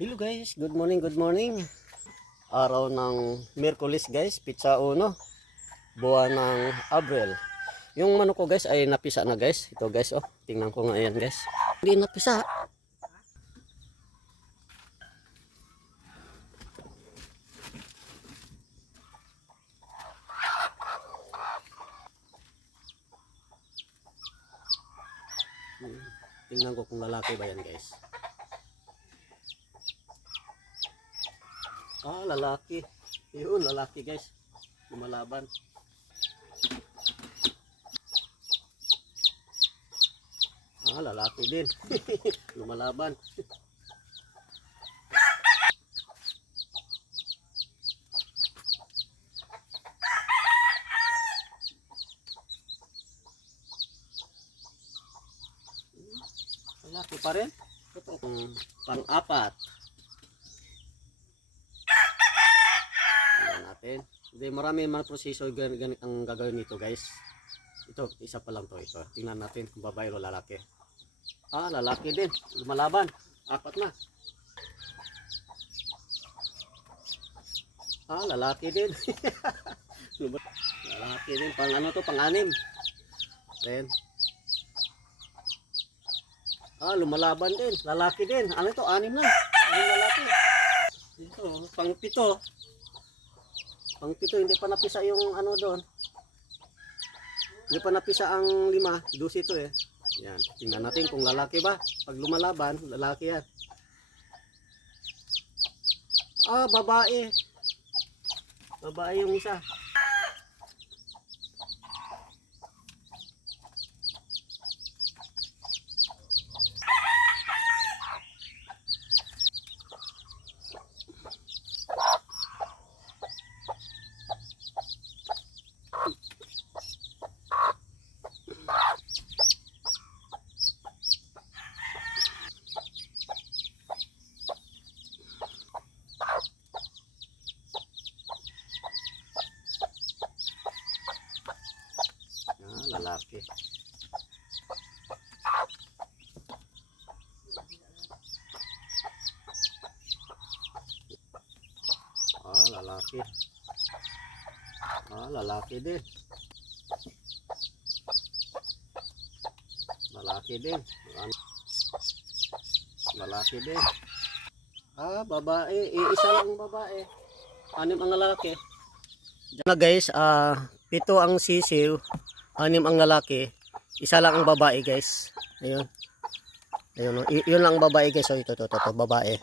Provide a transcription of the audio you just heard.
Hello guys, good morning, good morning. Araw ng Miyerkules guys, pizza 1, buwan ng Abril. Yung manok ko guys ay napisa na guys. Ito guys, oh, tingnan ko nga yan guys. Hindi napisa. Tingnan ko kung lalaki ba yan guys. Ah, lalaki. Yun, lalaki guys. Lumalaban. Ah, lalaki din. Lumalaban. Lalaki pa rin. Ito, pang-apat. Tingnan natin. Hindi, marami man proseso ganit ang gagawin nito guys. Ito, isa pa lang to ito. Tingnan natin kung babae o lalaki. Ah, lalaki din. Lumalaban. Apat na. Ah, lalaki din. Lalaki din. Pang ano to, pang-anim. Then, ah, lumalaban din. Lalaki din. Ano ito? 6 na. Anim lalaki. Ito, pang-7. Pang-7, hindi pa napisa yung ano doon. Hindi pa napisa ang 5. 12 ito eh. Yan. Tingnan natin kung lalaki ba. Pag lumalaban, lalaki yan. Ah, babae. Babae yung isa. Lalaki. Ah, lalaki. Ah, lalaki din. Lalaki din. Lalaki din. Ah, babae. Isa lang babae. 6 ang lalaki. Diyan na guys, 7 ang sisiw. 6 ang lalaki, isa lang ang babae guys. Ayun. Ayun, yun lang ang babae guys. So ito babae.